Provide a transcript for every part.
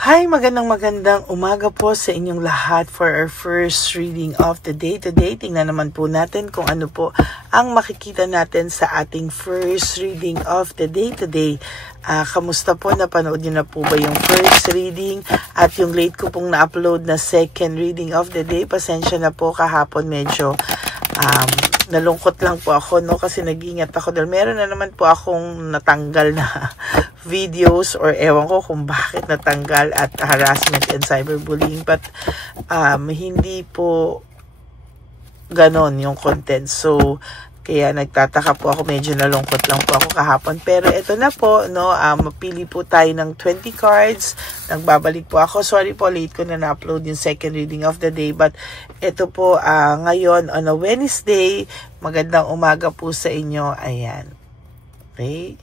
Hi, magandang umaga po sa inyong lahat for our first reading of the day. Today, tingnan naman po natin kung ano po ang makikita natin sa ating first reading of the day today. Kamusta po? Napanood niyo na po ba yung first reading at yung late ko pong na-upload na second reading of the day? Pasensya na po, kahapon medyo nalungkot lang po ako, no, kasi nag-ingat ako dahil meron na naman po akong natanggal na videos or ewan ko kung bakit natanggal at harassment and cyberbullying, but hindi po ganon yung content. So kaya nagtataka po ako, medyo nalungkot lang po ako kahapon. Pero ito na po, no, mapili po tayo ng 20 cards. Nagbabalik po ako. Sorry po, late ko na na-upload yung second reading of the day. But ito po, ngayon on a Wednesday, magandang umaga po sa inyo. Ayan. Okay.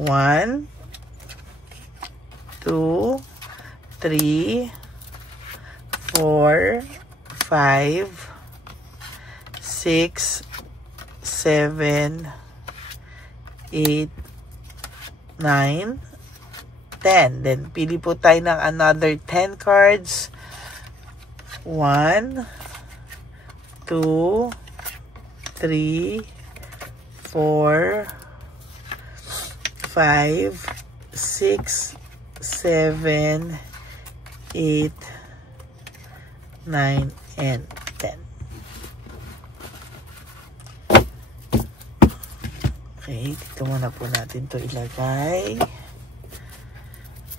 1, 2, 3, 4, 5, 6, 7, 8, 9, 10. Then, pili po tayo ng another 10 cards. 1, 2, 3, 4, 5, 6, 7, 8, 9, and 10. Okay, dito muna po natin to ilagay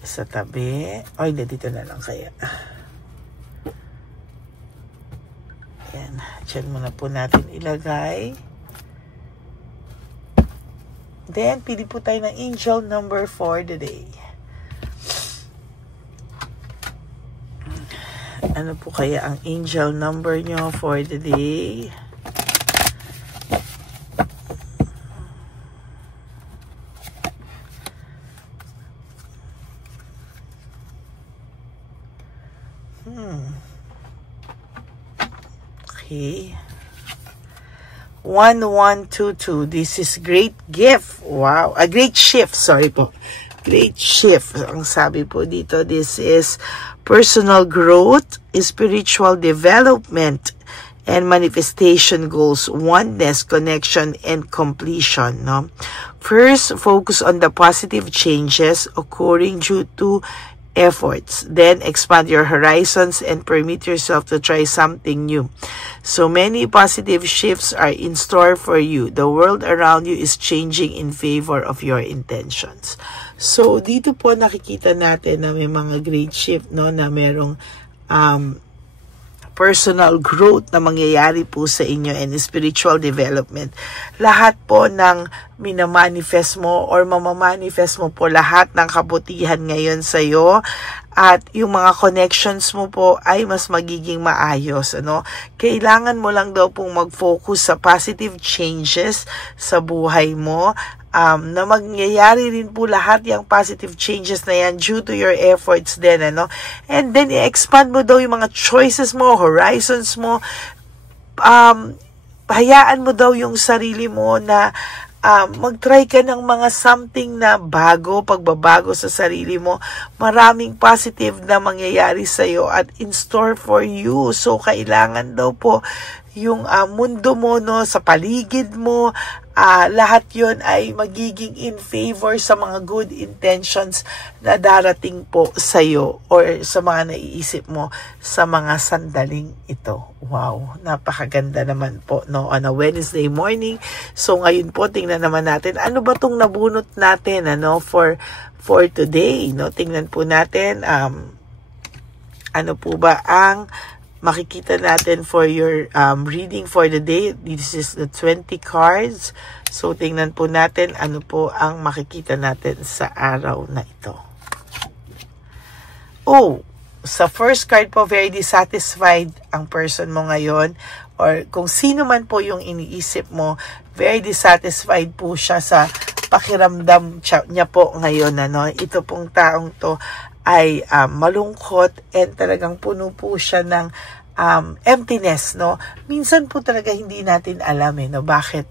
sa tabi. O, hindi, dito na lang kaya. Ayan, dyan muna po natin ilagay. Then, pili po tayo ng angel number for the day. Ano po kaya ang angel number nyo for the day? Okay. 1122. This is great gift. Wow. A great shift. Sorry po. Great shift. Ang sabi po dito, this is personal growth, spiritual development, and manifestation goals, oneness, connection, and completion. No? First, focus on the positive changes occurring due to efforts. Then expand your horizons and permit yourself to try something new. So many positive shifts are in store for you. The world around you is changing in favor of your intentions. So dito po nakikita natin na may mga great shift, no, na merong personal growth na mangyayari po sa inyo and spiritual development. Lahat po ng minamanifest mo or mamamanifest mo po lahat ng kabutihan ngayon sa iyo at yung mga connections mo po ay mas magiging maayos. Ano? Kailangan mo lang daw pong mag-focus sa positive changes sa buhay mo. Na mangyayari rin po lahat yung positive changes na yan due to your efforts din, ano? And then, i-expand mo daw yung mga choices mo, horizons mo. Hayaan mo daw yung sarili mo na mag-try ka ng mga something na bago, pagbabago sa sarili mo. Maraming positive na mangyayari sa'yo at in store for you. So, kailangan daw po yung mundo mo, no, sa paligid mo, lahat yon ay magiging in favor sa mga good intentions na darating po sa iyo or sa mga naiisip mo sa mga sandaling ito. Wow, napakaganda naman po, no, on a Wednesday morning. So ngayon po tingnan naman natin ano ba tong nabunot natin, ano, for today, no. Tingnan po natin ano po ba ang makikita natin for your reading for the day. This is the 20 cards. So, tingnan po natin ano po ang makikita natin sa araw na ito. Oh, sa first card po, very dissatisfied ang person mo ngayon. Or kung sino man po yung iniisip mo, very dissatisfied po siya sa pakiramdam niya po ngayon. Ano? Ito pong taong to ay malungkot and talagang puno po siya ng emptiness, no? Minsan po talaga hindi natin alam, no? Bakit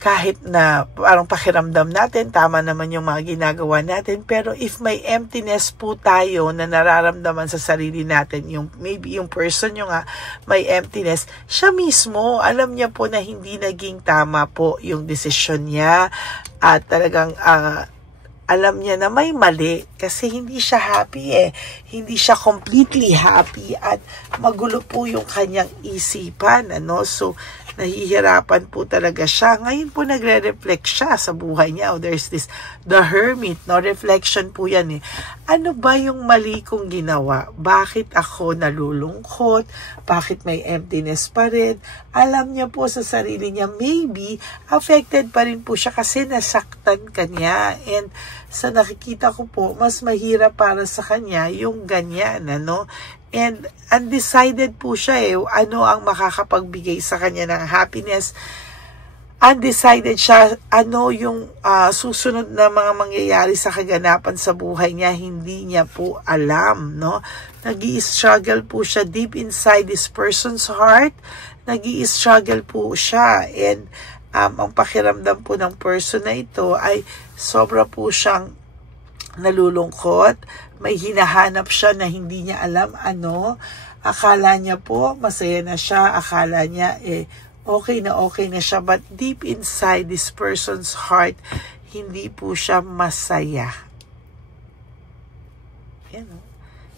kahit na parang pakiramdam natin, tama naman yung mga ginagawa natin, pero if may emptiness po tayo na nararamdaman sa sarili natin, maybe yung person yung may emptiness, siya mismo, alam niya po na hindi naging tama po yung desisyon niya, at talagang alam niya na may mali kasi hindi siya happy Hindi siya completely happy at magulo po yung kanyang isipan, So, nahihirapan po talaga siya. Ngayon po nagre-reflect siya sa buhay niya. There's the hermit, reflection po yan Ano ba yung mali kong ginawa? Bakit ako nalulungkot? Bakit may emptiness pa rin? Alam niya po sa sarili niya, maybe affected pa rin po siya kasi nasaktan kanya. And sa nakikita ko po, mas mahirap para sa kanya yung ganyan, And undecided po siya ano ang makakapagbigay sa kanya ng happiness. Undecided siya, ano yung susunod na mga mangyayari sa kaganapan sa buhay niya, hindi niya po alam, Nag-i-struggle po siya deep inside this person's heart. Nag-i-struggle po siya. And ang pakiramdam po ng person na ito ay sobra po siyang nalulungkot. May hinahanap siya na hindi niya alam Akala niya po masaya na siya. Akala niya okay na siya. But deep inside this person's heart, hindi po siya masaya.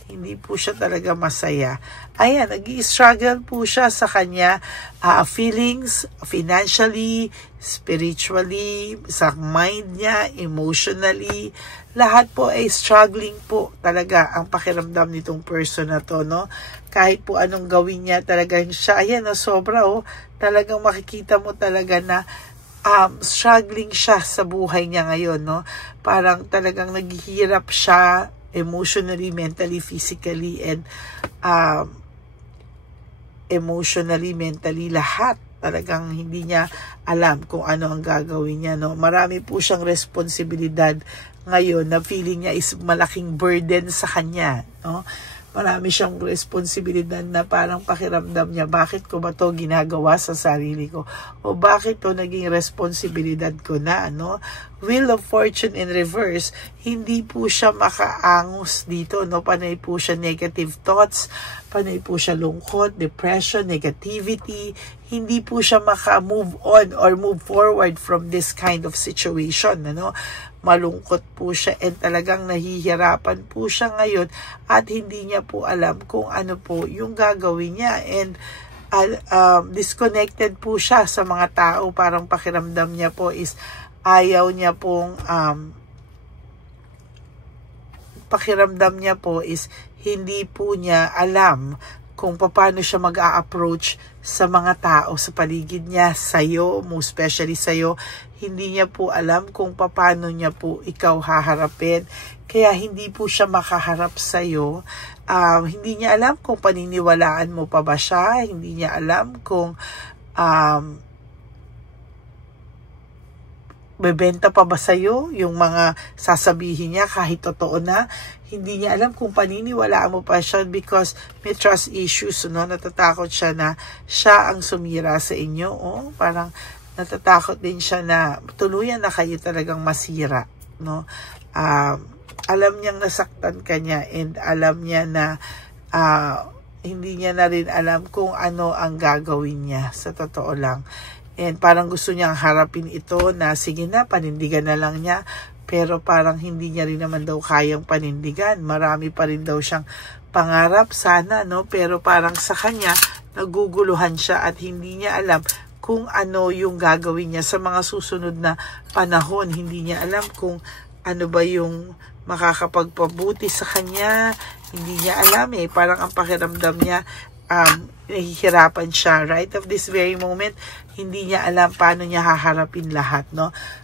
Hindi po siya talaga masaya. Ayan, nag-i-struggle po siya sa kanya feelings, financially, spiritually, sa mind niya, emotionally. Lahat po ay struggling po talaga ang pakiramdam nitong person na to, Kahit po anong gawin niya, talagang siya, sobra, talagang makikita mo talaga na struggling siya sa buhay niya ngayon, Parang talagang naghihirap siya emotionally, mentally, physically, and emotionally, mentally, lahat. Talagang hindi niya alam kung ano ang gagawin niya, Marami po siyang responsibilidad ngayon na feeling niya is malaking burden sa kanya, Marami siyang responsibilidad na parang pakiramdam niya, bakit ko ba to ginagawa sa sarili ko? O bakit to naging responsibilidad ko na, Wheel of Fortune in reverse, hindi po siya makaangus dito, Panay po siya negative thoughts, panay po siya lungkot, depression, negativity, hindi po siya maka-move on or move forward from this kind of situation, Malungkot po siya and talagang nahihirapan po siya ngayon at hindi niya po alam kung ano po yung gagawin niya, and disconnected po siya sa mga tao. Parang pakiramdam niya po is ayaw niya pong pakiramdam niya po is hindi po niya alam kung paano siya mag-a-approach sa mga tao sa paligid niya, sa'yo, most especially sa'yo. Hindi niya po alam kung paano niya po ikaw haharapin. Kaya hindi po siya makaharap sa'yo. Hindi niya alam kung paniniwalaan mo pa ba siya. Hindi niya alam kung bebenta pa ba sa'yo yung mga sasabihin niya kahit totoo na. Hindi niya alam kung paniniwalaan mo pa siya because may trust issues, Natatakot siya na siya ang sumira sa inyo, Parang natatakot din siya na tuluyan na kayo talagang masira, Alam niyang nasaktan ka niya and alam niya na hindi niya na rin alam kung ano ang gagawin niya, sa totoo lang. And parang gusto niyang harapin ito na sige na, panindigan na lang niya. Pero parang hindi niya rin naman daw kayang panindigan. Marami pa rin daw siyang pangarap sana, Pero parang sa kanya, naguguluhan siya at hindi niya alam kung ano yung gagawin niya sa mga susunod na panahon. Hindi niya alam kung ano ba yung makakapagpabuti sa kanya. Hindi niya alam Parang ang pakiramdam niya, nahihirapan siya. Right of this very moment, hindi niya alam paano niya haharapin lahat,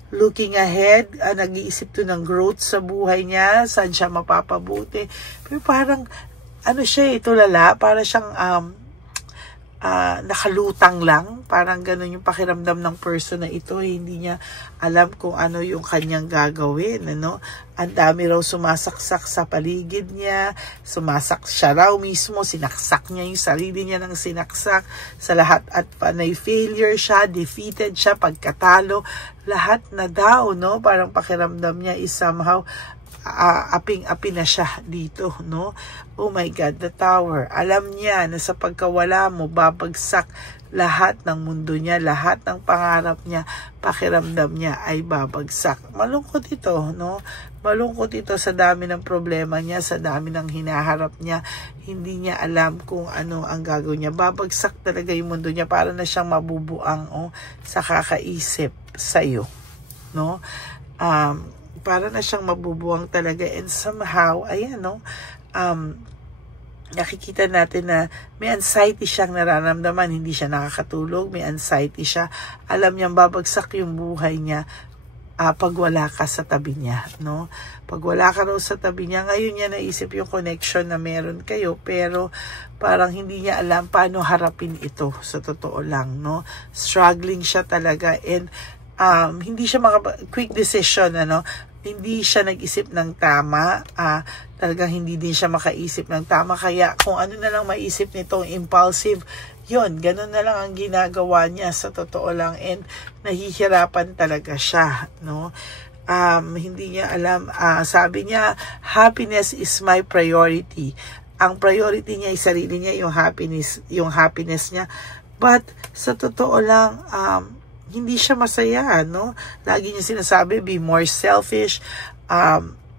Looking ahead, nag-iisip to ng growth sa buhay niya, saan siya mapapabuti. Pero parang, siya tulala, para siyang, nakalutang lang. Parang ganun yung pakiramdam ng person na ito. Hindi niya alam kung ano yung kanyang gagawin. Ano? Ang dami raw sumasaksak sa paligid niya. Siya raw mismo. Sinaksak niya yung sarili niya ng sinaksak sa lahat. At panay failure siya, defeated siya, pagkatalo. Lahat na daw, no? Parang pakiramdam niya is somehow aping-api na siya dito, no? Oh my God, the Tower. Alam niya na sa pagkawala mo, babagsak lahat ng mundo niya, lahat ng pangarap niya, pakiramdam niya ay babagsak. Malungkot ito, no? Malungkot ito sa dami ng problema niya, sa dami ng hinaharap niya. Hindi niya alam kung ano ang gagawin niya. Babagsak talaga yung mundo niya, para na siyang mabubuang sa kakaisip sa'yo, no? Para na siyang mabubuang talaga, and somehow, ayan, no, nakikita natin na may anxiety siyang nararamdaman, hindi siya nakakatulog, may anxiety siya, alam niyang babagsak yung buhay niya pag wala ka sa tabi niya, no? Pag wala ka raw sa tabi niya, ngayon niya naisip yung connection na meron kayo, pero parang hindi niya alam paano harapin ito, sa totoo lang, no? Struggling siya talaga, and hindi siya quick decision, ano? Hindi siya nag-isip ng tama, talagang hindi din siya makaisip ng tama, kaya kung ano na lang maisip nitong impulsive, yun, ganun na lang ang ginagawa niya, sa totoo lang, and nahihirapan talaga siya, no? Hindi niya alam, sabi niya, happiness is my priority. Ang priority niya ay sarili niya, yung happiness niya, but sa totoo lang, hindi siya masaya, no? Lagi niya sinasabi, be more selfish.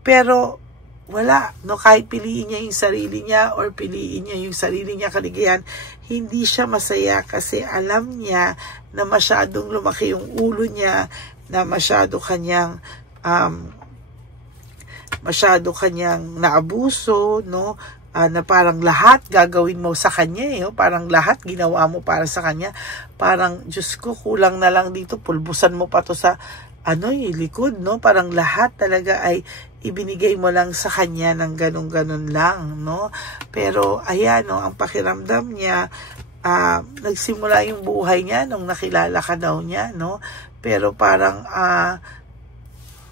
Pero, wala, no? Kahit piliin niya yung sarili niya or piliin niya yung sarili niya kaligayahan, hindi siya masaya kasi alam niya na masyadong lumaki yung ulo niya, na masyado kanyang naabuso, no? Na parang lahat gagawin mo sa kanya, parang lahat ginawa mo para sa kanya, parang Diyos ko, kulang na lang dito, pulbusan mo pa to sa likod, no? Parang lahat talaga ay ibinigay mo lang sa kanya ng ganun-ganun lang, no? Pero ayan, no, ang pakiramdam niya, nagsimula yung buhay niya nung nakilala ka daw niya, no? Pero parang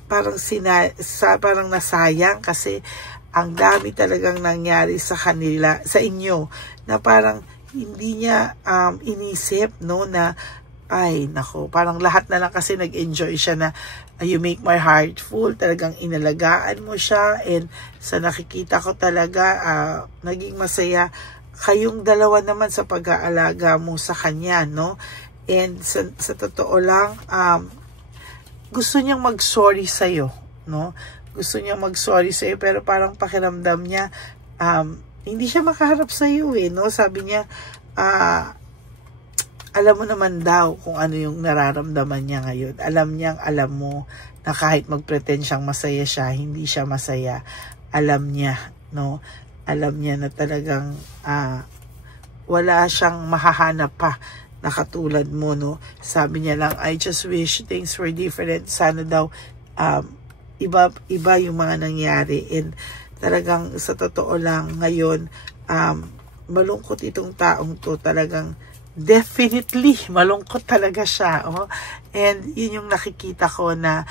parang nasayang kasi ang dami talagang nangyari sa kanila, sa inyo, na parang hindi niya inisip, no, na ay nako, parang lahat na lang kasi nag-enjoy siya na you make my heart full, talagang inalagaan mo siya, and sa nakikita ko talaga naging masaya kayong dalawa naman sa pag-aalaga mo sa kanya, no? And sa totoo lang, gusto niyang mag-sorry sa'yo, no? Gusto niya mag-sorry sa'yo, pero parang pakiramdam niya, hindi siya makaharap sa'yo, no? Sabi niya, alam mo naman daw kung ano yung nararamdaman niya ngayon. Alam mo na kahit mag-pretend siyang masaya siya, hindi siya masaya. Alam niya, no? Alam niya na talagang wala siyang mahahanap pa na katulad mo, no? Sabi niya lang, I just wish things were different. Sana daw, iba yung mga nangyari, and talagang sa totoo lang ngayon, malungkot itong taong to, talagang definitely malungkot talaga siya, and yun yung nakikita ko na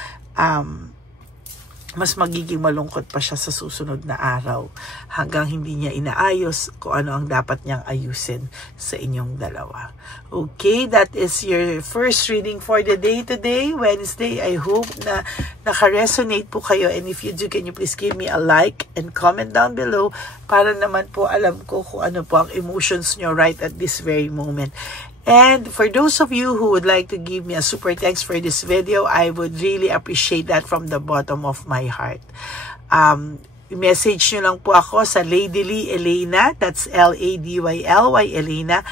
mas magiging malungkot pa siya sa susunod na araw hanggang hindi niya inaayos kung ano ang dapat niyang ayusin sa inyong dalawa. Okay, that is your first reading for the day today, Wednesday. I hope na naka-resonate po kayo, and if you do, can you please give me a like and comment down below para naman po alam ko kung ano po ang emotions niyo right at this very moment. And for those of you who would like to give me a super thanks for this video, I would really appreciate that from the bottom of my heart. Message nyo lang po ako sa Lady Lee Elena, that's L-A-D-Y-L-Y Elena.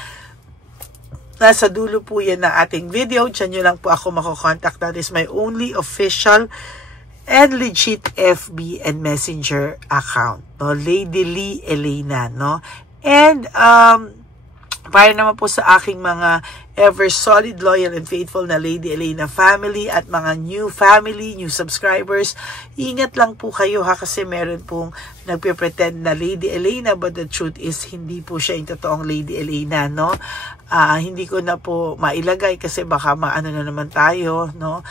Nasa dulo po yan ng ating video, dyan nyo lang po ako makokontak. That is my only official and legit FB and Messenger account, no? Lady Lee Elena, no? And Para naman po sa aking mga ever solid, loyal, and faithful na Lady Elena family at mga new family, new subscribers, ingat lang po kayo ha, kasi meron pong nagpe-pretend na Lady Elena, but the truth is hindi po siya yung totoong Lady Elena, no? Hindi ko na po mailagay kasi baka maano na naman tayo, no?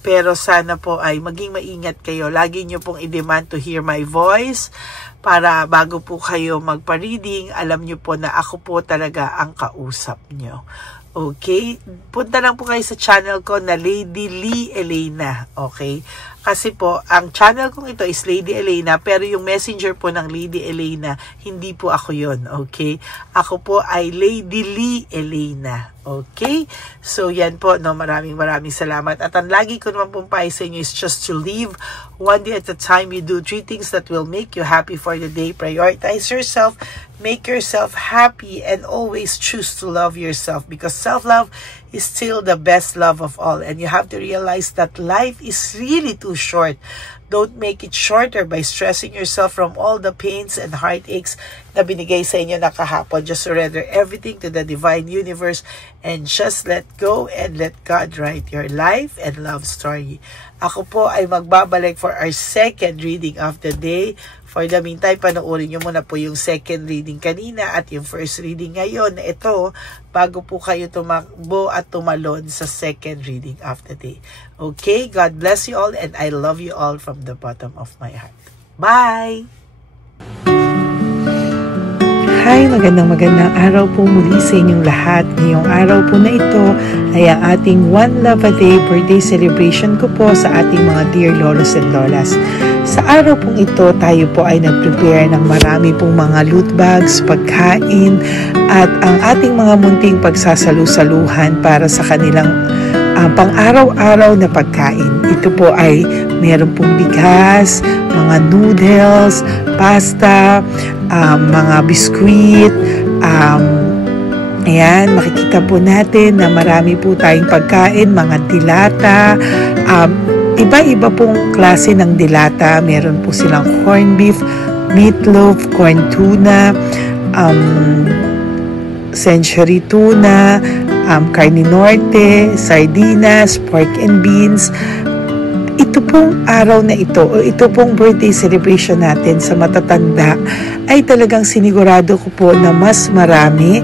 Pero sana po ay maging maingat kayo. Lagi nyo pong i-demand to hear my voice para bago po kayo magpa-reading, alam nyo po na ako po talaga ang kausap nyo. Okay? Punta lang po kayo sa channel ko na Lady Lee Elena. Okay? Kasi po, ang channel kong ito is Lady Elena, pero yung messenger po ng Lady Elena, hindi po ako yon. Okay? Ako po ay Lady Lee Elena. Okay? So, yan po, no? Maraming salamat. At ang lagi ko naman pong payo sa inyo is just to live one day at a time. You do 3 things that will make you happy for the day. Prioritize yourself, make yourself happy, and always choose to love yourself, because self-love is still the best love of all. And you have to realize that life is really too short. Don't make it shorter by stressing yourself from all the pains and heartaches na binigay sa inyo na kahapon. Just surrender everything to the divine universe and just let go and let God write your life and love story. Ako po ay magbabalik for our second reading of the day. For the meantime, panoorin nyo muna po yung second reading kanina at yung first reading ngayon. Ito, bago po kayo tumakbo at tumalon sa second reading of the day. Okay, God bless you all and I love you all from the bottom of my heart. Bye! Hi, magandang araw po muli sa inyong lahat. Ngayong araw po na ito ay ang ating One Love a Day birthday celebration ko po sa ating mga dear lolos and lolas. Sa araw pong ito, tayo po ay nag-prepare ng marami pong mga loot bags, pagkain, at ang ating mga munting pagsasalu-saluhan para sa kanilang pang-araw-araw na pagkain. Ito po ay meron pong bigas, mga noodles, pasta, mga biskuit, ayan, makikita po natin na marami po tayong pagkain, mga dilata, iba-iba pong klase ng dilata. Meron po silang corned beef, meatloaf, corn tuna, century tuna, carne norte, sardinas, pork and beans. Ito pong araw na ito, o ito pong birthday celebration natin sa matatanda, ay talagang sinigurado ko po na mas marami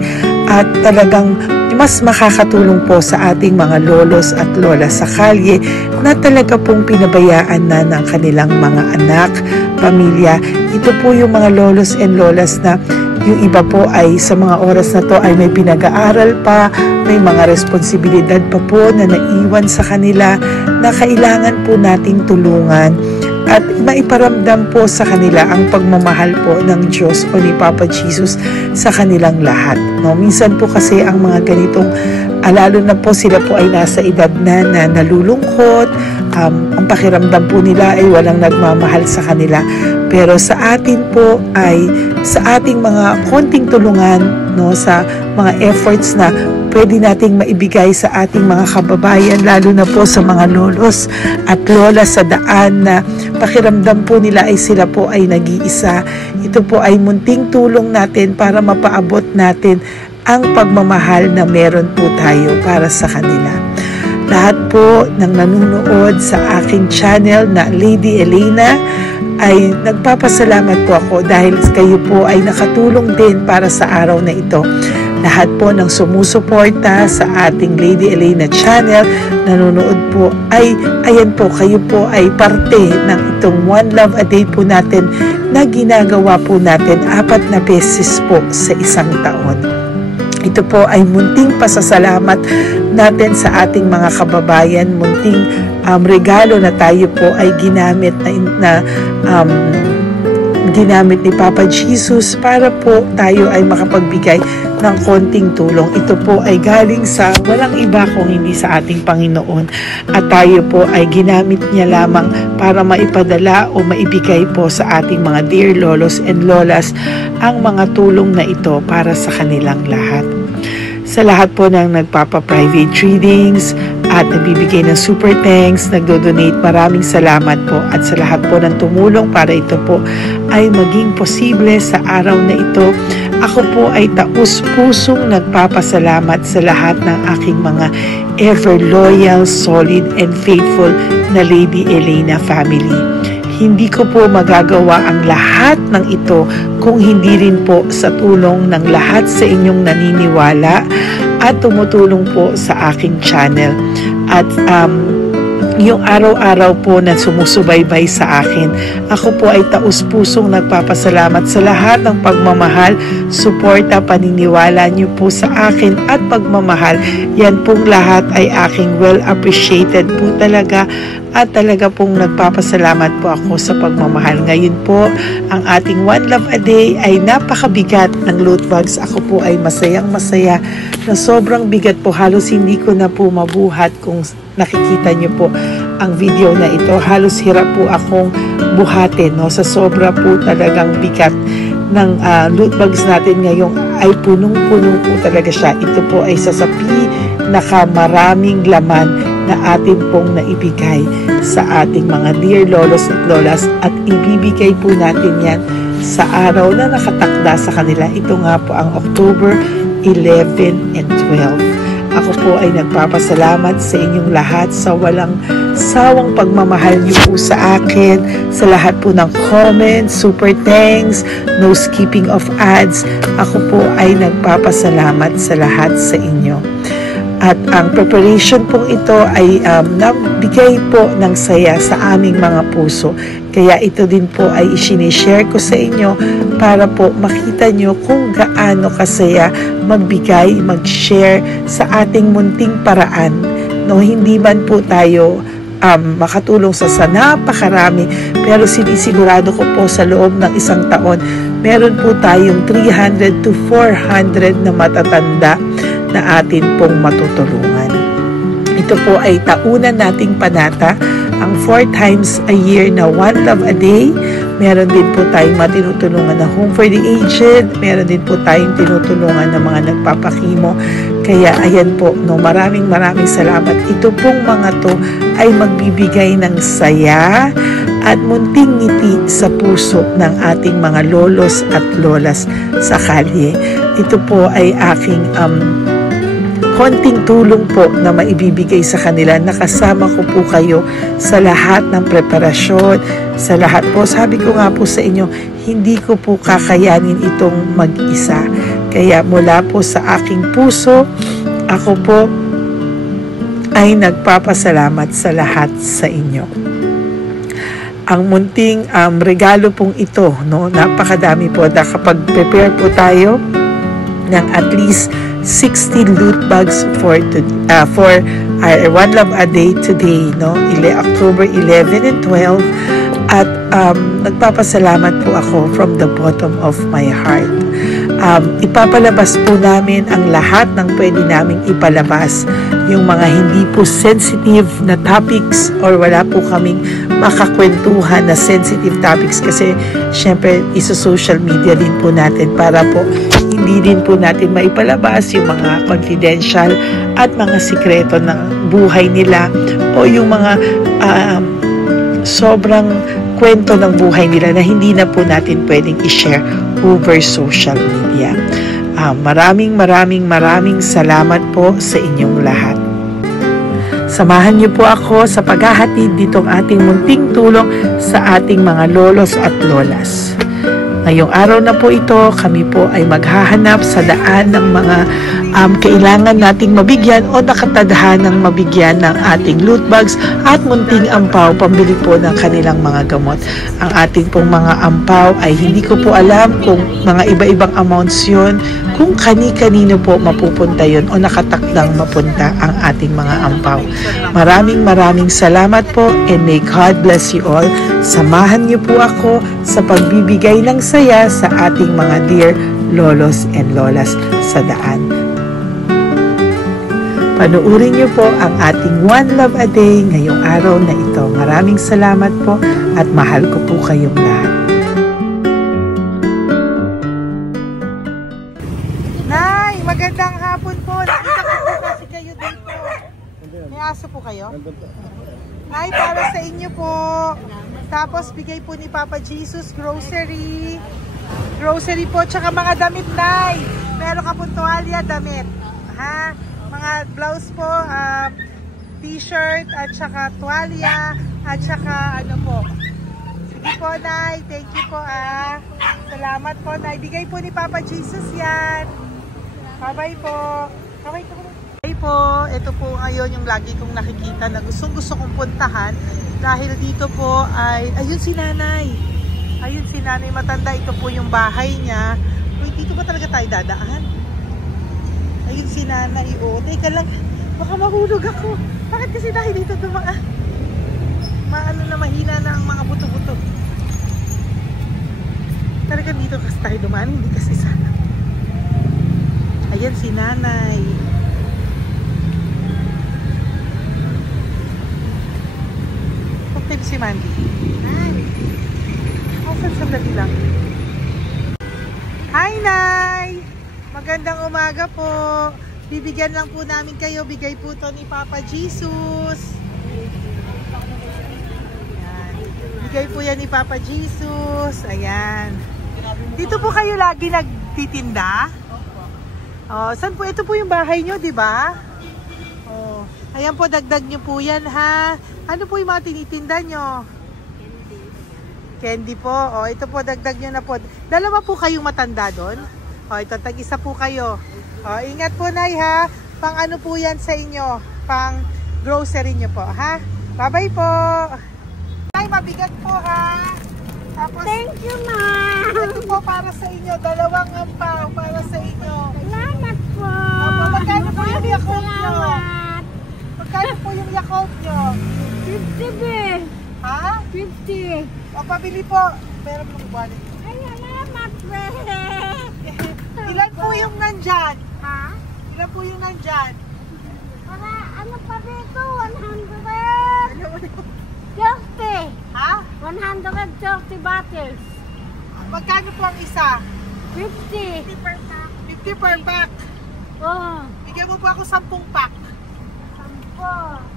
at talagang mas makakatulong po sa ating mga lolos at lola sa kalye na talaga pong pinabayaan na ng kanilang mga anak, pamilya. Ito po yung mga lolos and lolas na yung iba po ay sa mga oras na to ay may pinag-aaral pa, may mga responsibilidad pa po na naiwan sa kanila na kailangan po nating tulungan at maiparamdam po sa kanila ang pagmamahal po ng Diyos o ni Papa Jesus sa kanilang lahat. No? Minsan po kasi ang mga ganitong, lalo na po sila po ay nasa edad na nalulungkot, ang pakiramdam po nila ay walang nagmamahal sa kanila. Pero sa atin po ay sa ating mga konting tulungan, no, sa mga efforts na pwede nating maibigay sa ating mga kababayan, lalo na po sa mga lolos at lola sa daan na pakiramdam po nila ay sila po ay nag-iisa. Ito po ay munting tulong natin para mapaabot natin ang pagmamahal na meron po tayo para sa kanila. Lahat po ng nanonood sa aking channel na Lady Elena ay nagpapasalamat po ako dahil kayo po ay nakatulong din para sa araw na ito. Lahat po ng sumusuporta sa ating Lady Elena channel, nanonood po, ay ayan po, kayo po ay parte ng itong One Love a Day po natin na ginagawa po natin 4 na beses po sa isang taon. Ito po ay munting pasasalamat natin sa ating mga kababayan, munting regalo na tayo po ay ginamit ginamit ni Papa Jesus para po tayo ay makapagbigay ng konting tulong. Ito po ay galing sa walang iba kung hindi sa ating Panginoon at tayo po ay ginamit niya lamang para maipadala o maibigay po sa ating mga dear lolos and lolas ang mga tulong na ito para sa kanilang lahat. Sa lahat po ng nagpapa-private readings, at nagbibigay ng super thanks, nagdo-donate. Maraming salamat po at sa lahat po ng tumulong para ito po ay maging posible sa araw na ito. Ako po ay taus-pusong nagpapasalamat sa lahat ng aking mga ever loyal, solid, and faithful na Lady Elena family. Hindi ko po magagawa ang lahat ng ito kung hindi rin po sa tulong ng lahat sa inyong naniniwala at tumutulong po sa aking channel. At yung araw-araw po na sumusubaybay sa akin. Ako po ay taus-pusong nagpapasalamat sa lahat ng pagmamahal, suporta, paniniwala niyo po sa akin at pagmamahal. Yan pong lahat ay aking well appreciated po talaga at talaga pong nagpapasalamat po ako sa pagmamahal. Ngayon po, ang ating One Love a Day ay napakabigat ng loot bags. Ako po ay masayang-masaya na sobrang bigat po. Halos hindi ko na po mabuhat kung nakikita niyo po ang video na ito. Halos hirap po akong buhatin, no? Sa sobra po talagang bigat ng loot bags natin ngayong ay punong-puno po talaga siya. Ito po ay sasapi nakamaraming laman na atin pong naibigay sa ating mga dear lolos at lolas at ibibigay po natin yan sa araw na nakatakda sa kanila. Ito nga po ang October 11 and 12. Ako po ay nagpapasalamat sa inyong lahat sa walang sawang pagmamahal niyo po sa akin, sa lahat po ng comments, super thanks, no skipping of ads. Ako po ay nagpapasalamat sa lahat sa inyo. At ang preparation pong ito ay nabigay po ng saya sa aming mga puso. Kaya ito din po ay isinishare ko sa inyo para po makita nyo kung gaano kasaya magbigay, mag-share sa ating munting paraan. No, hindi man po tayo makatulong sa napakarami, pero sinisigurado ko po sa loob ng isang taon, meron po tayong 300 to 400 na matatanda na atin pong matutulungan. Ito po ay taunan nating panata, ang 4 times a year na One Love a Day. Meron din po tayong matinutulungan na Home for the Aged. Meron din po tayong tinutulungan ng mga nagpapakimo. Kaya ayan po, no, maraming salamat. Ito pong mga to ay magbibigay ng saya at munting ngiti sa puso ng ating mga lolos at lolas sa kalye. Ito po ay aking konting tulong po na maibibigay sa kanila. Nakasama ko po kayo sa lahat ng preparasyon, sa lahat po. Sabi ko nga po sa inyo, hindi ko po kakayanin itong mag-isa. Kaya mula po sa aking puso, ako po ay nagpapasalamat sa lahat sa inyo. Ang munting regalo pong ito, no, napakadami po. Kapag prepare po tayo ng at least 60 loot bags for our One Love a Day today, no? October 11 and 12. At nagpapasalamat po ako from the bottom of my heart. Ipapalabas po namin ang lahat ng pwede naming ipalabas. Yung mga hindi po sensitive na topics or wala po kaming makakwentuhan na sensitive topics kasi syempre isa-social media din po natin para po hindi din po natin maipalabas yung mga confidential at mga sikreto ng buhay nila o yung mga sobrang kwento ng buhay nila na hindi na po natin pwedeng i-share over social media. Maraming salamat po sa inyong lahat. Samahan niyo po ako sa paghahatid ditong ating munting tulong sa ating mga lolos at lolas. Ngayong araw na po ito, kami po ay maghahanap sa daan ng mga kailangan nating mabigyan o nakatadhanang mabigyan ng ating loot bags at munting ampaw pambili po ng kanilang mga gamot. Ang ating pong mga ampaw ay hindi ko po alam kung mga iba-ibang amounts yun, kung kani-kanino po mapupunta yun o nakatakdang mapunta ang ating mga ampaw. Maraming salamat po and may God bless you all. Samahan niyo po ako sa pagbibigay ng saya sa ating mga dear lolos and lolas sa daan. Panuurin niyo po ang ating One Love a Day ngayong araw na ito. Maraming salamat po at mahal ko po kayong lahat. Nay, magandang hapon po. Nakita ko po kasi kayo dito. May aso po kayo? Ay, para sa inyo po. Tapos bigay po ni Papa Jesus grocery. Grocery po, tsaka mga damit, Nay. Meron ka po tuwalya, damit. Ha? Mga blouse po, t-shirt, at tsaka tuwalya, at tsaka ano po. Sige po, Nay. Thank you po, Salamat po, Nay. Bigay po ni Papa Jesus yan. Bye-bye po. Bye-bye po. Po, ito po ngayon yung lagi kong nakikita na gusto kong puntahan dahil dito po ay, ayun si nanay matanda, ito po yung bahay niya. Uy, dito ba talaga tayo dadaan? Ayun si nanay, teka lang, baka mahulog ako. Bakit kasi dahil dito dumaan? Mahina na ang mga buto-buto. Talagang dito kasi tayo dumaan, hindi kasi sana. Ayan si nanay. Si Mandy. Sandali lang. Hi, Nay! Magandang umaga po. Bibigyan lang po namin kayo. Bigay po to ni Papa Jesus. Ayan. Bigay po yan ni Papa Jesus. Ayan. Dito po kayo lagi nagtitinda? Oh, saan po? Ito po yung bahay nyo, di ba? Oh. Ayan po, dagdag nyo po yan, ha? Ano po yung mga tinitinda nyo? Candy po. O, ito po, dagdag nyo na po. Dalawa po kayong matanda doon. O, ito, tag-isa po kayo. O, ingat po, Nay, ha? Pang ano po yan sa inyo? Pang grocery nyo po, ha? Bye-bye po. Nay, mabigat po, ha? Tapos, thank you, Ma. Ito po para sa inyo. Dalawang ampaw para sa inyo. Salamat po. Opo, magkano po yung Yakult nyo? Magkano po yung Yakult nyo? 50 be. Ha? 50. O, pabili po. Pero po balik. Ay, salamat be. Ilan po yung nandyan? Ha? Ilan po yung nandyan? Para ano pa dito? 130. Ha? 130 bottles. Magkano po ang isa? 50. 50 per pack. Oh. Bigyan mo po ako 10 pack. 10.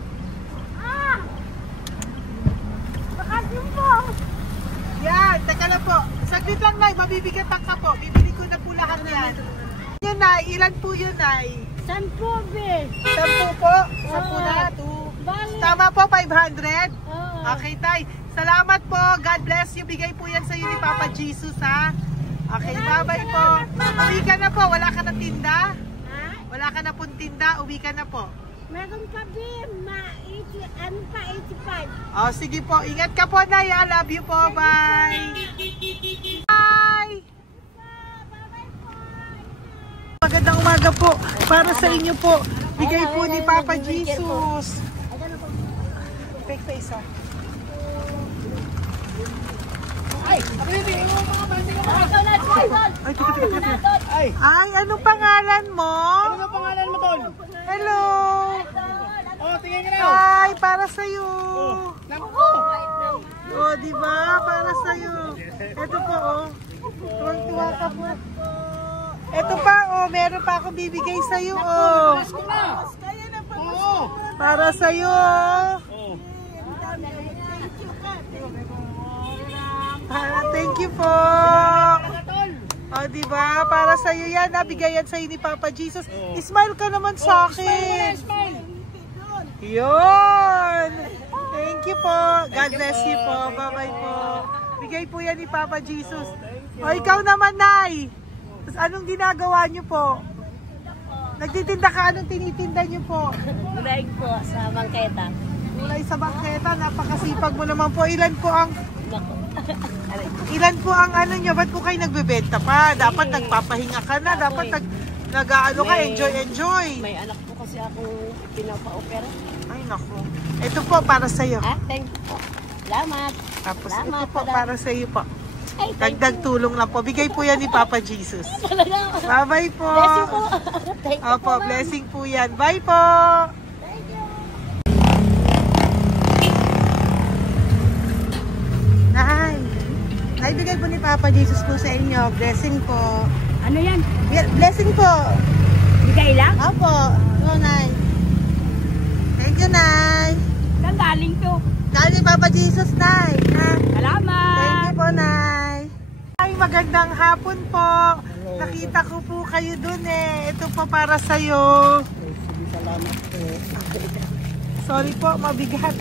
Bakit po? Yan, teka lang po. Saglit lang, Nay. Mabibigatan ka po. Bibili ko na po lahat yan. Yun, Nay. Ilan po yun, Nay? 10 be. 10 po? 10 na. 2. Tama po, 500? Okay, Tay. Salamat po. God bless you. Bigay po yan sa iyo ni Papa Jesus, ha? Okay, bye-bye po. Uwi ka na po. Wala ka na tinda? Ha? Wala ka na pong tinda. Uwi ka na po. Meron pa din, ano pa, 85. Oh, sige po. Ingat ka po, Nay. I love you po. Bye. Bye. Magandang umaga po. Para sa inyo po. Bigay po ni Papa Jesus. Fake face, ha? Ay, anong pangalan mo? Ano pangalan mo, Tol? Hello. Oh, tingin ka na. Hi, para sa iyo. Naku. Oh, di ba? Para sa iyo. Ito po, oh. Tuwang-tuwa ka po. Ito pa, oh, meron pa akong bibigay sa iyo, oh. Oo. Para sa iyo. Thank you po. Oh, di ba? Para sa iyo yan, nabigay yan sa iyo ni Papa Jesus. Smile ka naman sa akin. Yun. Thank you po. God bless you po. Bye-bye po. Bigay po yan ni Papa Jesus. O, ikaw naman, Nay. Anong ginagawa niyo po? Nagtitinda ka, anong tinitinda niyo po? Gulay po sa bangketa. Gulay sa bangketa, napakasipag mo naman po. Ilan po ang ano niyo? Ba't po kayo nagbebenta pa? Dapat nagpapahinga ka na. Dapat nag-ano ka, enjoy. May anak po kasi akong pinapa-opera. Ay, naku. Ito po, para sa'yo. Thank you po. Salamat. Tapos Salamat, ito po, para sa'yo po. Ay, Dagdag tulong lang po. Bigay po yan ni Papa Jesus. Bye-bye po. Bless you po. Thank you Opo, po, blessing po yan. Bye po. Thank you. Ay, bigay po ni Papa Jesus po sa inyo. Blessing po. Ano yan? Blessing po. Bigay lang? Opo. No, Nay. Thank you, Nay. Saan galing to? Galing Papa Jesus, Nay. Ha? Salamat! Thank you po, Nay. Ay, magandang hapon po. Nakita ko po kayo dun eh. Ito po para sa'yo. Salamat po. Sorry po, mabigat.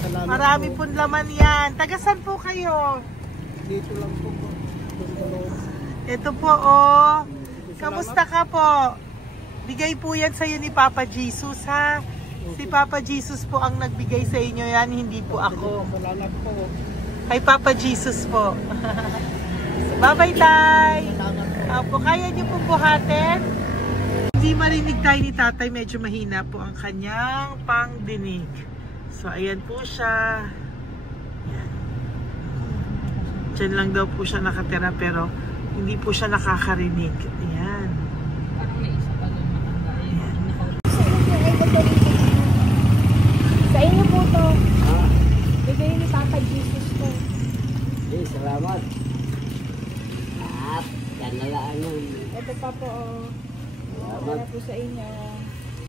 Salamat Marami pong laman yan. Tagasan po kayo? Dito lang po. Ito po, oh. Kamusta ka po? Bigay po yan sa'yo ni Papa Jesus, ha? Si Papa Jesus po ang nagbigay sa inyo yan, hindi po ako. Salamat po. Kay Papa Jesus po. Bye-bye, Tay! Apo, kaya niyo pong buhatin? Hindi marinig tayo ni Tatay, medyo mahina po ang kanyang pangdinig. So, ayan po siya. Ayan. Diyan lang daw po siya nakatira pero hindi po siya nakakarinig. Ayan. Ayan. Sa inyo po to. Bigay ni Papa Jesus to. Okay, salamat. Yan na lang. Ito pa po. Para po sa inyo.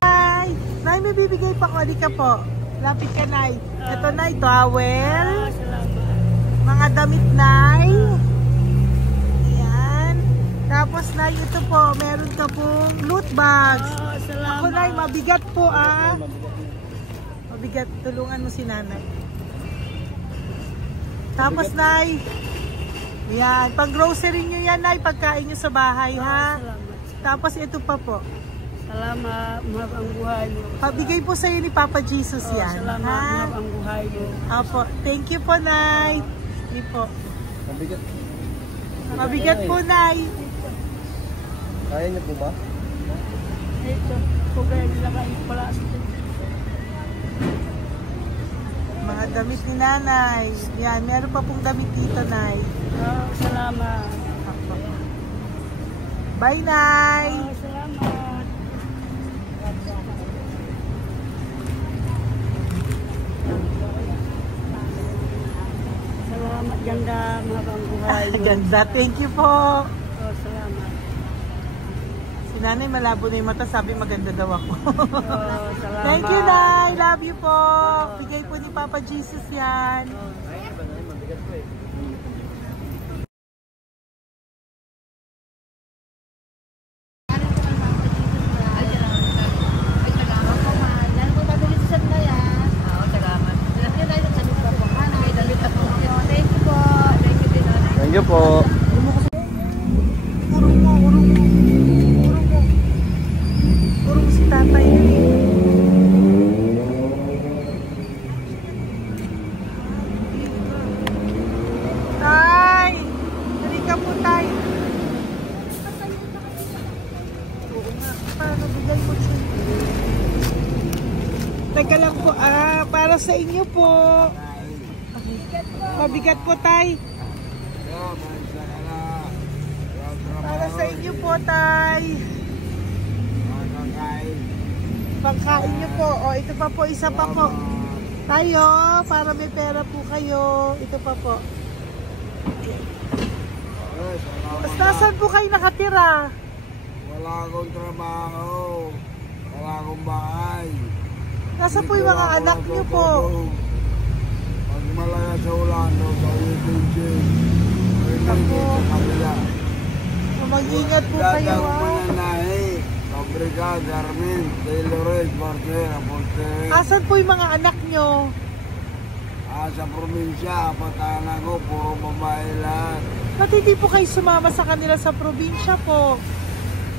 Nay! Nay, may bibigay pa ko. Di ka po. Lapit ka, Nay. Ito, Nay, towel. Salamat. Mga damit, Nay. Ayan. Tapos, Nay, ito po. Meron ka pong loot bags. Salamat. Ako, Nay, mabigat po, ah. Mabigat. Tulungan mo si Nanay. Tapos, Nay. Ayan. Pag grocery nyo yan, Nay. Pagkain nyo sa bahay, ha? Salamat. Tapos, ito pa po. Salamat. Mahab ang buhay mo. Pabigay po sa'yo ni Papa Jesus yan. Salamat. Ha? Mahab ang buhay mo. Apo. Thank you po, Nay. Hindi po. Mabigat. Mabigat po, Nay. Kaya niyo po ba? Ito. Kung kaya nilagay pala sa Mga damit ni Nanay. Yan, meron pa pong damit dito, Nay. salamat. Apo. Bye, Nay. Salamat. Salamat, ganda. Mahab ang buhay mo. Ganda. Thank you po. Salamat. Si Nanay malabo na yung mata. Sabi maganda daw ako. Salamat. Thank you, Nay. Love you po. Bigay po ni Papa Jesus yan. Mabigat po eh. Thank you po. Urong mo, urong mo. Urong mo. Urong si Tatay. Tay! Halika po, Tay. Oo nga. Paano bigay mo siya? Teka lang po. Para sa inyo po. Mabigat po, Tay. Para sa inyo po, Tay. Pagkain nyo po. O, ito pa po, isa pa po. Tayo, para may pera po kayo. Ito pa po. Nasaan po kayo nakatira? Wala akong trabaho. Wala akong bahay. Nasaan po yung mga anak nyo po? Pag malaya sa Ulano, sa UPG, Ako. sa kabila. Mag-ingat po kayo, Dadang ha? mananahi, Fabrika, Garmin, Taylores, Barcera, Portere. Asan po yung mga anak nyo? Sa probinsya, patanan ko, puro babae lahat. Ba't hindi po kayo sumama sa kanila sa probinsya po?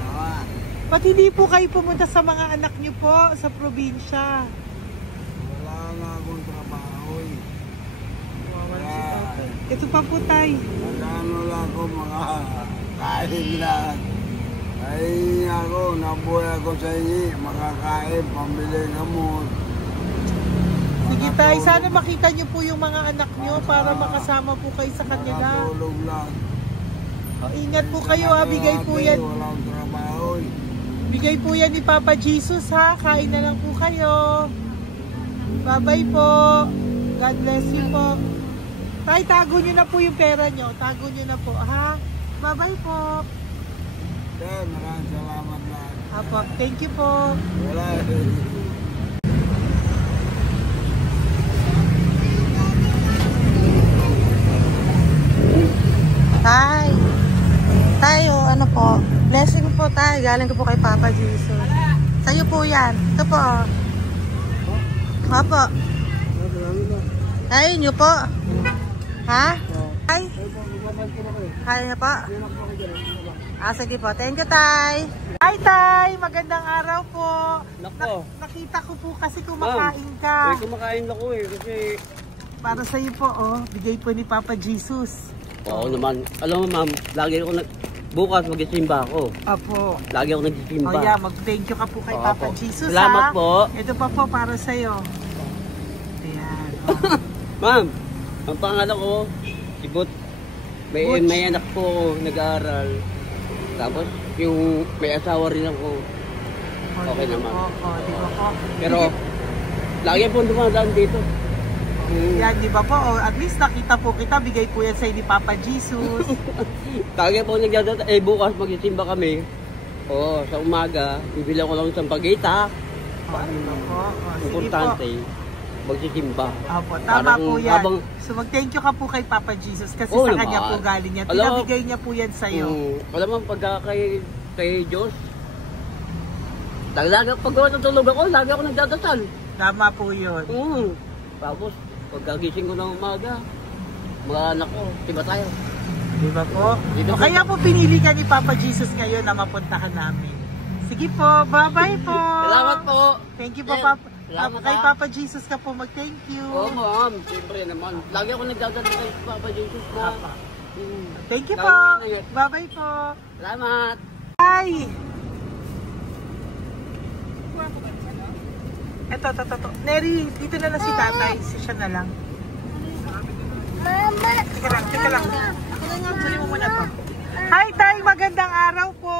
Ah, Ba't hindi po kayo pumunta sa mga anak nyo po sa probinsya? wala nga akong trabaho eh. Ito pa po, Tay. Nagano lang ako mga kain lang. Ay ako, nabuhay ako sa inyo, makakain, pambili gamot. Sige, Tay. Sana makita nyo po yung mga anak nyo para makasama po kayo sa kanila. Nakatulog lang. O, ingat po kayo, ha. Bigay po yan. Walang trabaho eh. Bigay po yan ni Papa Jesus, ha. Kain na lang po kayo. Bye-bye po. God bless you po. Tay, tago nyo na po yung pera nyo. Tago nyo na po, ha. Bye-bye po. Maraming salamat na. Apo, thank you po. Wala eh. Tay. Tayo, ano po? Blessing po tayo. Galing ko po kay Papa Jesus. Sa'yo po yan. Ito po. Opo. Tayo nyo po. Ha? Tay? Kaya niyo po? Sige po. Thank you, Tay. Hi, Tay! Magandang araw po. Nako. Nakita ko po kasi kumakain ka. Kumakain ako kasi... Para sa'yo po, bigay po ni Papa Jesus. Oo naman. Alam mo ma'am, lagi ako bukas magsisimba ako. Apo. Lagi ako nagsisimba. Mag-thank you ka po kay Oo, Papa po. Jesus, Salamat ha? po. Ito pa po para sa'yo. Ayan. Ma'am, ang pangalan ko, si Bot. Butch. May anak ko nag-aaral. Tapos yung may asawa rin ako. Okay naman. Di ba po? Pero lagi po dumadaan dito. Yan, di ba po? At least nakita po kita, bigay po yan sa'yo ni Papa Jesus. Lagi po nagdadaan. Bukas magsisimba kami. Oo, sa umaga, bibilang ko lang isang pagita. Di ba po? Sige Importante. po. Magsisimba. Opo, tama Parang po yan. habang- So mag-thank you ka po kay Papa Jesus kasi Oo sa naman. kanya po galing yan. Alam mo- Pinabigay niya po yan sa'yo. Alam mo, pagka kay Diyos, lagi pag natulog ako, lagi ako nagdadasal. Tama po yun. Tapos, pagkagising ko ng umaga, mga anak ko, diba tayo? Di ba po? Dito O po. kaya po pinili ka ni Papa Jesus ngayon na mapuntahan namin. Sige po, bye-bye po. Salamat po. Thank you po, Eh, Papa. salamat, Kay ha. Papa Jesus ka po mag-thank you. Oo, ma'am. Siyempre naman. Lagi ako nagdadasal kay Papa Jesus na. Thank you Lagi po. na yun. Bye-bye po. Salamat. Bye. Ito. Neri, dito na lang si tatay. Siya na lang. Mama! Teka lang. Kunin mo muna to. Hi, Tay! Magandang araw po.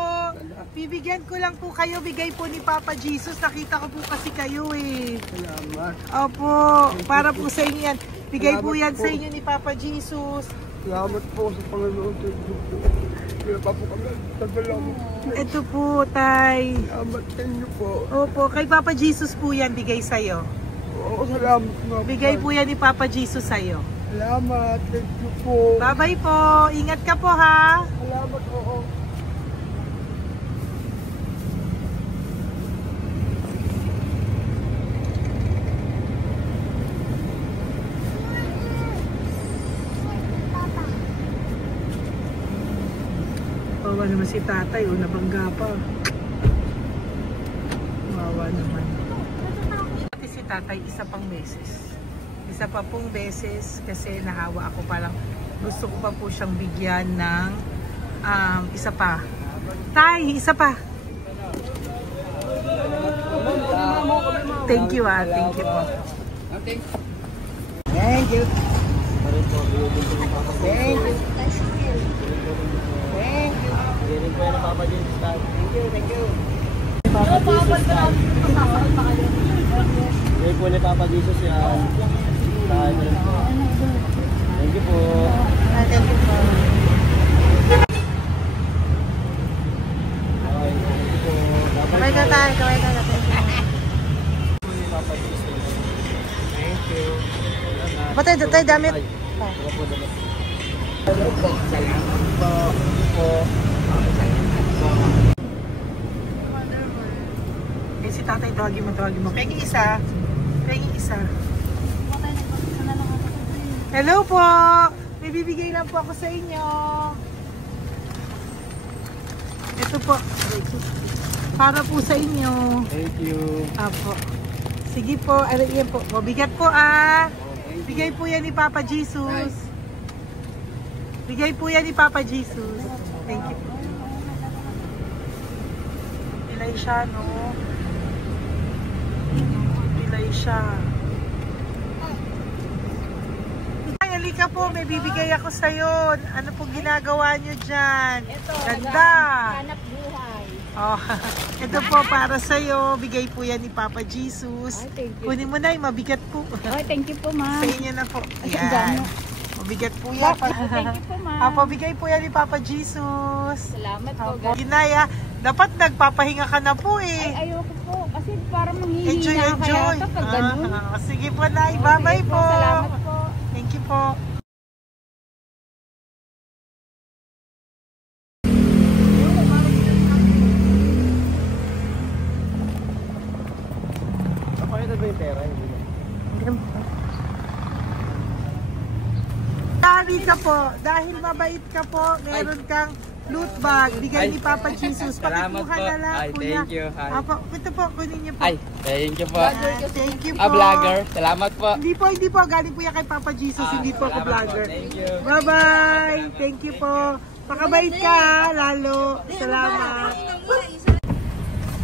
Bibigyan ko lang po kayo. Bigay po ni Papa Jesus. Nakita ko po kasi kayo eh. Salamat. Opo. Para po sa inyo yan. Bigay po yan sa inyo ni Papa Jesus. Salamat po sa Panginoon. Kaya pa po kami. Tagal ako. Ito po, Tay. Salamat sa inyo po. Opo. Kay Papa Jesus po yan. Bigay sa'yo. Oo, salamat po. Bigay po yan ni Papa Jesus sa'yo. Salamat. Thank you po. Bye-bye po. Ingat ka po, ha? Salamat po. Wawa naman si tatay, nabangga pa. Wawa naman. Pati si tatay, isa pang beses. Isa pa pong beses kasi nahawa ako, parang gusto ko pa po siyang bigyan ng isa pa. Tay, isa pa. Thank you, thank you po. Thank you. Thank you. Bigay po ni Papa Jesus yan. Thank you po. Thank you po. Kamay ka tayo. Kamay ka na. Thank you. Thank you. Ba't tayo damit? Eh, si tatay, tawagin mo. Pengi isa. Hello po! May bibigay lang po ako sa inyo. Ito po. Para po sa inyo. Thank you. Apo. Sige po. Yan po. Mabigat po Bigay po yan ni Papa Jesus. Bigay po yan ni Papa Jesus. Thank you. Pilay siya, no? Pilay siya. Ay, halika po. May bibigay ako sa'yo. Ano pong ginagawa nyo dyan? Ganda. Hanap buhay. Oh, ito po para sa'yo. Bigay po yan ni Papa Jesus. Ay, thank you. Kunin mo na, mabigat po. Ay, thank you po, ma'am. Sa inyo na po. Ay, Yan. gano. Mabigat po yan. Thank you po, ma'am. Bigay po yan ni Papa Jesus. Salamat po, Opo. Ginaya, dapat nagpapahinga ka na po eh. Ay, ayoko po. Kasi parang manghihina kaya ito pag ganun. Sige po, Nay. Bye-bye Sige po. Salamat po. Thank you po. ka po. Dahil mabait ka po, meron kang loot bag. Bigay ni Papa Jesus. Salamat Pakikuha po. na lang, Ay, kuya. thank you. Ay. Apo, ito po, kunin niyo po. Ay, thank you po. Thank you po. Vlogger. Salamat po. Hindi po. Galing po yan kay Papa Jesus. Hindi po ako Salamat vlogger. po. Thank you. Bye-bye. Thank you po. Pakabait ka, lalo. Salamat.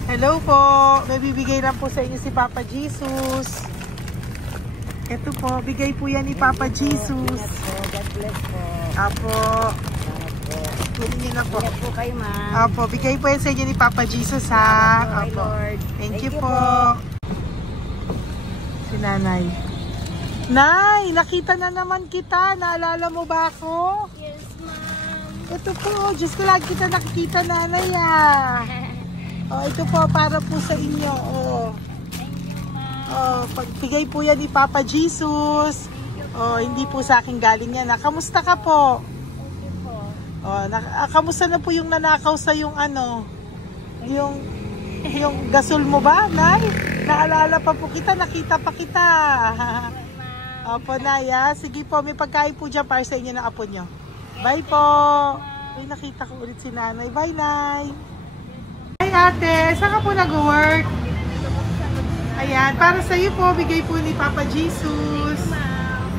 Hello po. May bibigay lang po sa inyo si Papa Jesus. Ito po, bigay po yan ni Papa Jesus. God bless po. Apo. Kunin niyo na po. Ingat po kayo, ma'am. Apo, bigay po yan sa inyo ni Papa Jesus ha. Okay, Apo. Lord. Thank you po. Si Nanay. Nay, nakita na naman kita. Naalala mo ba ako? Yes, ma'am. Ito po, Diyos ko lang kita nakikita, Nanay ah. Oh, ito po para po sa inyo. Oh. Thank you, ma'am. Oh, pagbigay po yan ni Papa Jesus. Oh, hindi po sa akin galing yan. Kamusta ka po? Thank you po. Oh, kamusta na po yung nanakaw sa yung ano? Yung gasol mo ba, Nay? Naalala pa po kita, nakita pa kita. Opo, Nay, ah. Sige po, may pagkain po dyan para sa inyo ng apo nyo. Bye po. Ay, nakita ko ulit si Nanay. Bye, Nay. Hi, ate. Saan ka po nag-work? Ayan, para sa iyo po, bigay po ni Papa Jesus.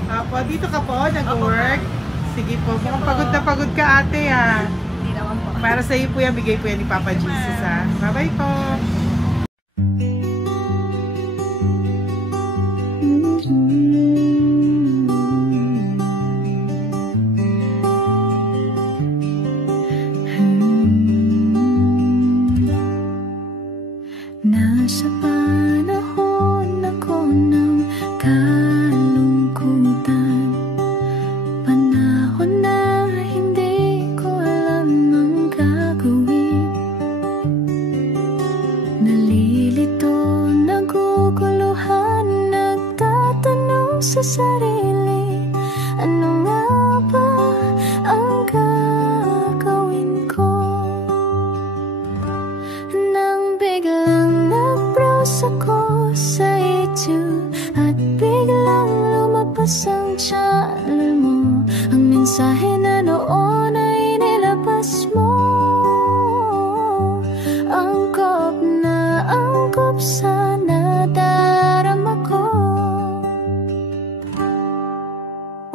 Opo, dito ka po, nag-work. Sige po, mukhang pagod na pagod ka, ate, ha. Hindi naman po. Para sa iyo po yan, bigay po yan ni Papa Jesus, ha. Bye-bye po. Nasa panahon ako ng kalungkutan, panahon na hindi ko alam ang gagawin. Nalilito, naguguluhan, nagtatanong sa sarili, ano nga ba ang gagawin ko? Nang biglang nag-browse ako sa YouTube at biglang lumabas ang channel mo, ang mensahe na noon ay nilabas mo. Angkop sa nadarama ko.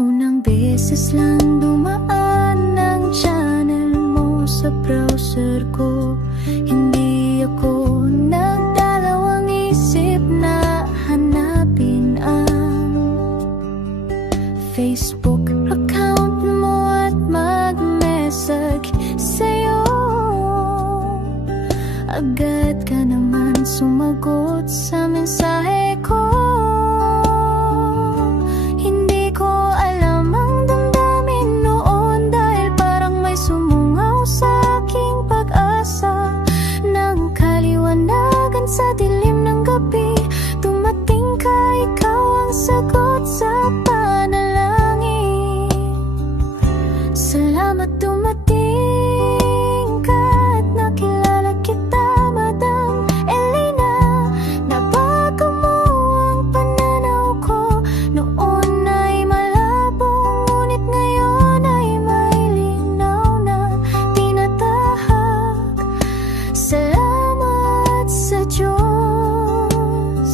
Unang beses lang dumaan ang channel mo sa browser ko. Hindi ako nagdalawang isip na hanapin ang Facebook account mo at mag-message sa'yo. Agad ka naman sumagot sa mensahe ko. Hindi ko alam ang damdamin noon, dahil parang may sumungaw sa aking pag-asa. Nang kaliwanagan sa dilim ng gabi, dumating ka, ikaw ang sagot sa panalangin. Salamat dumating ka at nakilala kita, Madam Elena. Nabago mo ang pananaw ko. Noon ay malabo, ngunit ngayon ay may linaw na tinatahak. Salamat sa Diyos,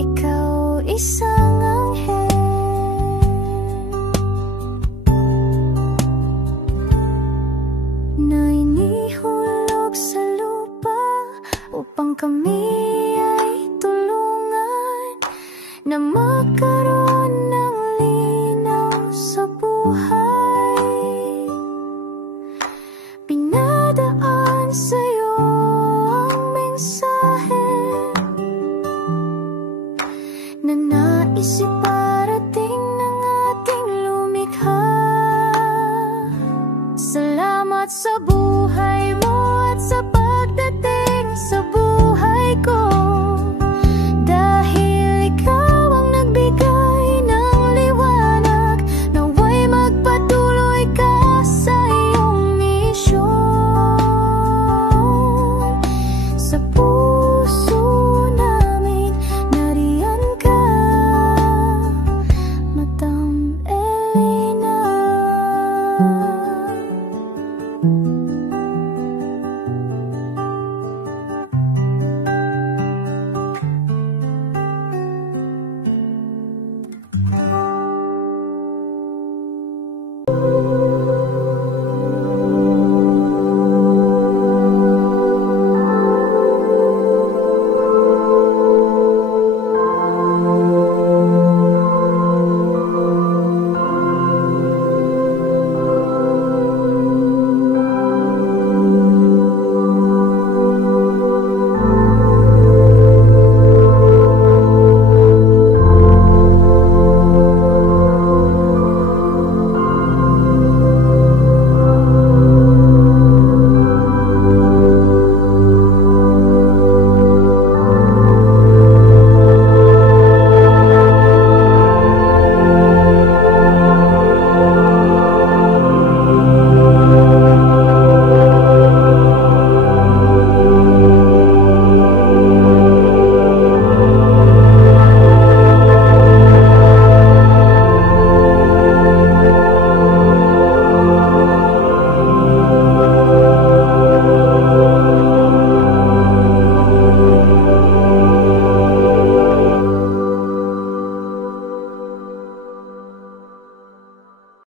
ikaw isang anghel. Na inihulog sa lupa upang kami ay tulungan na magkaroon ng linaw sa buhay. Pinadaan sa'yo ang mensahe na nais iparating ng ating lumikha. Salamat sa buhay mo at sa pagdating sa buhay ko.